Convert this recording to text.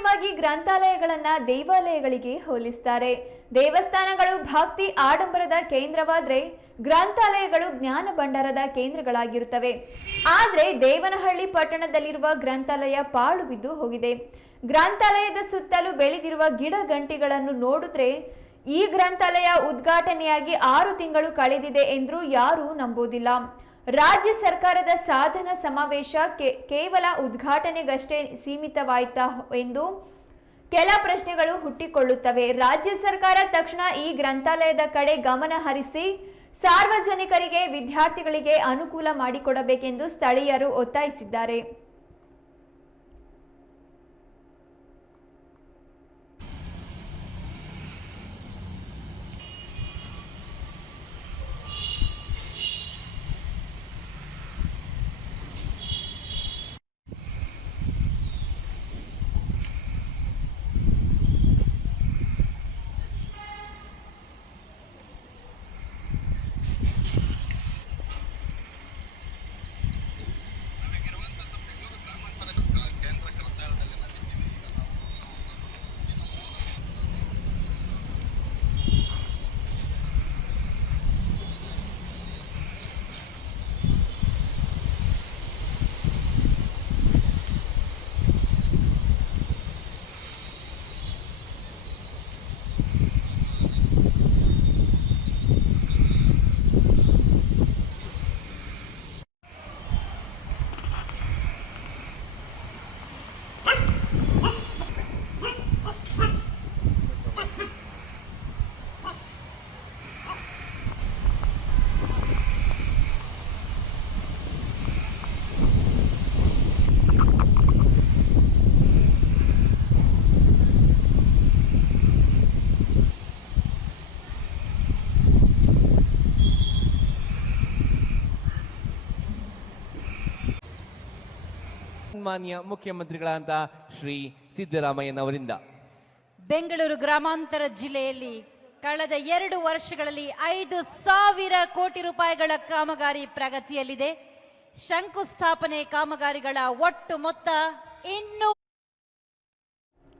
ಸಾಮಾನ್ಯವಾಗಿ ಗ್ರಂಥಾಲಯಗಳನ್ನ ದೇವಾಲಯಗಳಿಗೆ ಹೋಲಿಸ್ತಾರೆ. ದೇವಸ್ಥಾನಗಳು ಭಕ್ತಿ ಆಡಂಬರದ ಕೇಂದ್ರವಾದ್ರೆ ಗ್ರಂಥಾಲಯಗಳು ಜ್ಞಾನ ಭಂಡಾರದ ಕೇಂದ್ರಗಳಾಗಿರುತ್ತವೆ. ಆದ್ರೆ ದೇವನಹಳ್ಳಿ ಪಟ್ಟಣದಲ್ಲಿರುವ ಗ್ರಂಥಾಲಯ ಪಾಳು ಬಿದ್ದು ಹೋಗಿದೆ. ಗ್ರಂಥಾಲಯದ ಸುತ್ತಲೂ ಬೆಳೆದಿರುವ ಗಿಡ ಗಂಟಿಗಳನ್ನು ನೋಡಿದ್ರೆ ಈ ಗ್ರಂಥಾಲಯ ಉದ್ಘಾಟನೆಯಾಗಿ ಆರು ತಿಂಗಳು ಕಳೆದಿದೆ ಎಂದ್ರೂ ಯಾರೂ ನಂಬೋದಿಲ್ಲ ರಾಜ್ಯ ಸರ್ಕಾರದ ಸಾಧನ ಸಮಾವೇಶ ಕೇವಲ ಉದ್ಘಾಟನೆಗಷ್ಟೇ ಸೀಮಿತವಾಯ್ತಾ ಎಂದು ಕೆಲ ಪ್ರಶ್ನೆಗಳು ಹುಟ್ಟಿಕೊಳ್ಳುತ್ತವೆ. ರಾಜ್ಯ ಸರ್ಕಾರ ತಕ್ಷಣ ಈ ಗ್ರಂಥಾಲಯದ ಕಡೆ ಗಮನ ಹರಿಸಿ ಸಾರ್ವಜನಿಕರಿಗೆ ವಿದ್ಯಾರ್ಥಿಗಳಿಗೆ ಅನುಕೂಲ ಮಾಡಿಕೊಡಬೇಕೆಂದು ಸ್ಥಳೀಯರು ಒತ್ತಾಯಿಸಿದ್ದಾರೆ. ಮಾನ್ಯ ಮುಖ್ಯಮಂತ್ರಿಗಳಾದ ಶ್ರೀ ಸಿದ್ದರಾಮಯ್ಯನವರಿಂದ. ಬೆಂಗಳೂರು ಗ್ರಾಮಾಂತರ ಜಿಲ್ಲೆಯಲ್ಲಿ ಕಳೆದ ಎರಡು ವರ್ಷಗಳಲ್ಲಿ ಐದು ಸಾವಿರ ಕೋಟಿ ರೂಪಾಯಿಗಳ ಕಾಮಗಾರಿ ಪ್ರಗತಿಯಲ್ಲಿದೆ. ಶಂಕುಸ್ಥಾಪನೆ ಕಾಮಗಾರಿಗಳ ಒಟ್ಟು ಮೊತ್ತ ಇನ್ನೂ